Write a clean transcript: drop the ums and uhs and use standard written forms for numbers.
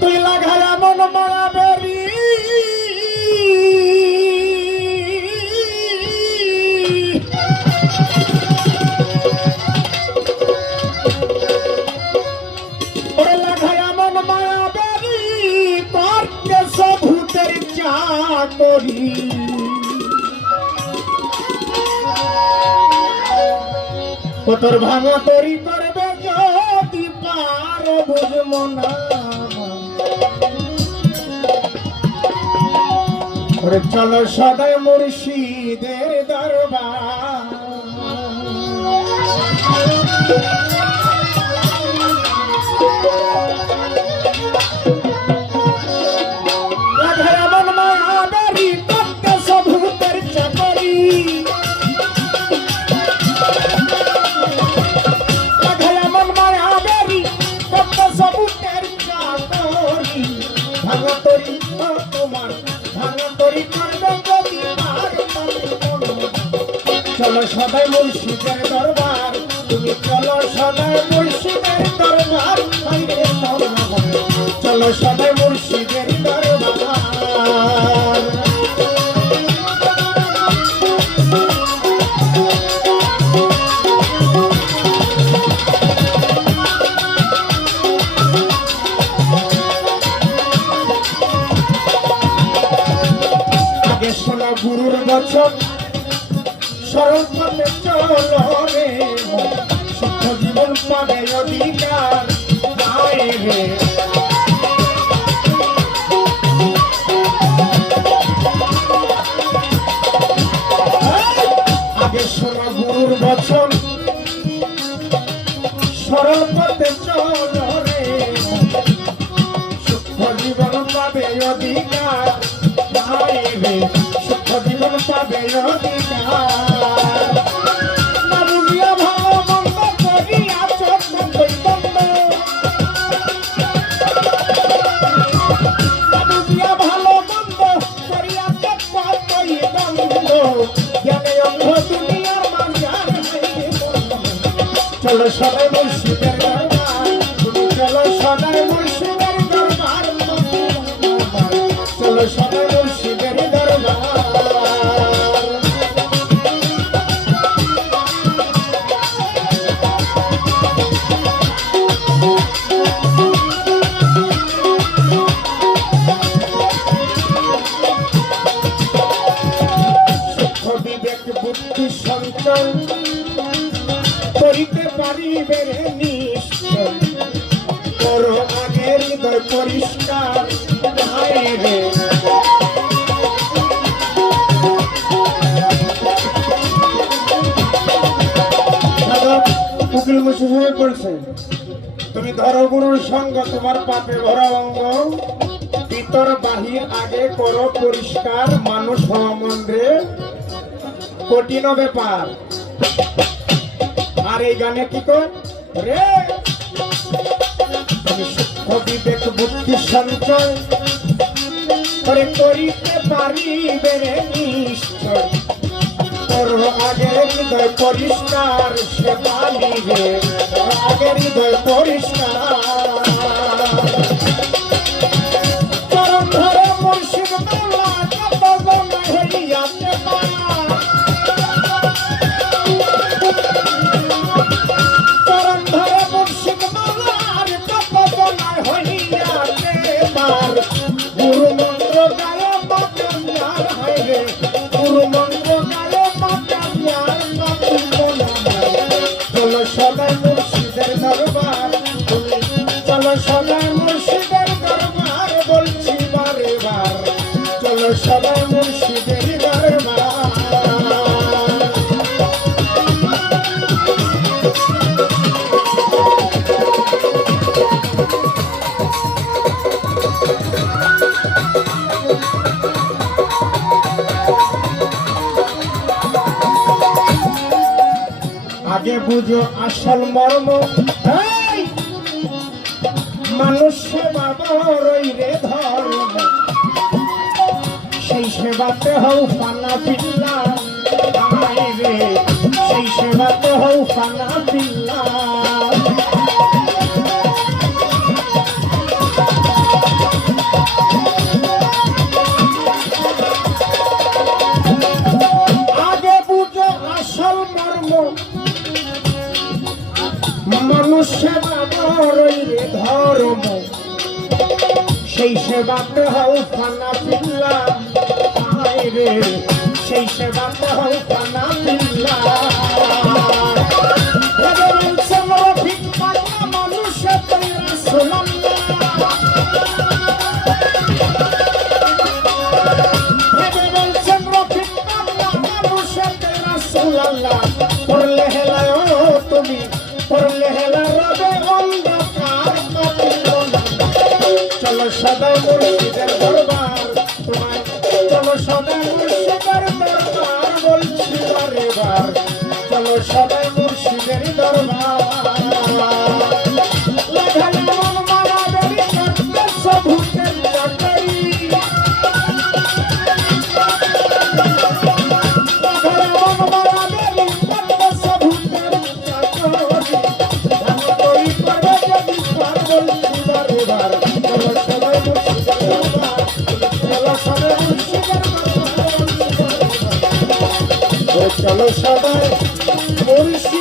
তুই লাগায়া মন মারা বেরি ওরে লাগায়া মন মারা বেরি করতে সভূতের চাকরি তোর ভাঙা তরি করবে যদি পারো বুঝবো না ওরে চলো সদাই মুর্শিদের দরবার রাধারমন মায়াবাড়ি করতে সভূতের চাকরি চলো সদাই মুর্শিদের দরবার তুমি চলো সদাই মুর্শিদের দরবার চলো সদাই মুর্শিদের দরবার আগে শোনো গুরুর বচন সরল পথে চলো রে সুখ জীবন পাবে অধিকার আয় রে আগে শোনো গুরুর বচন সরল পথে চলো রে সুখ জীবন পাবে অধিকার আয় রে সুখ জীবন পাবে অধিকার চলো সদাই মুর্শিদের দরবার চলো সদাই মুর্শিদের দরবার চলো সদাই মুর্শিদের দরবার সুখ বিবেক বুদ্ধি সঞ্চয় করিতে পারিবে রে নিশ্চয় করো আগে হৃদয় পরিষ্কার রে উকিল মশাই হয়ে পড়ছে তুমি ধরো গুরুর সঙ্গ তোমার পাপে ভরা অঙ্গ ভিতর বাহির আগে করো পরিষ্কার মানুষ হওয়া মন্দ্রে কঠিন ব্যাপার আর এই গানে কি কর রে সুখ বিবেক বুদ্ধি সঞ্চয় করে করিতে পারিবে রে নিশ্চয় করো আগে হৃদয় পরিষ্কার সে পালিবে আগে হৃদয় পরিষ্কার চরণ ধরে মুর্শিদ মাওলা কত গুণ হইয়াছে গুরু মন্ত্র গায়ে বাতার হাইরে গুরু মন্ত্র গায়ে বাতার চলো সদাই মুর্শিদের দরবার চলো সদাই মুর্শিদের দরবার বলছি বারে বার চলো সদাই মুর্শিদের দরবার আগে বুঝো আসল মর্ম মানুষ সেবা বড়ই রে ধর্ম সেই সেবাতে হও ফানা পিল্লা রে সেই সেবাতে হও ফানা পিল্লা সেই সেবাতে হও ফানা পিল্লা রে, সেই সেবাতে হও ফানা পিল্লা। মানুষের তৈরা শোনাম পড়লে হেলায় তুমি পড়লে হেলা রবে অন্ধকার। চলো সদাই মুর্শিদের দরবার তোমায়, চলো সদাই মুর্শিদের দরবার বলছি বারে বার, চলো সদাই মুর্শিদের দরবার। লাগালে মন মারাবেরি করতে সভুতের চাকরি, লাগালে মন মারাবেরি করতে সভুতের চাকরি। আমি করি করবে যদি পার বলছি বারে বার, চলো সদাই মুর্শিদের দরবার, চলো সদাই মুর্শিদের দরবার, চলো সদাই মুর্শিদ।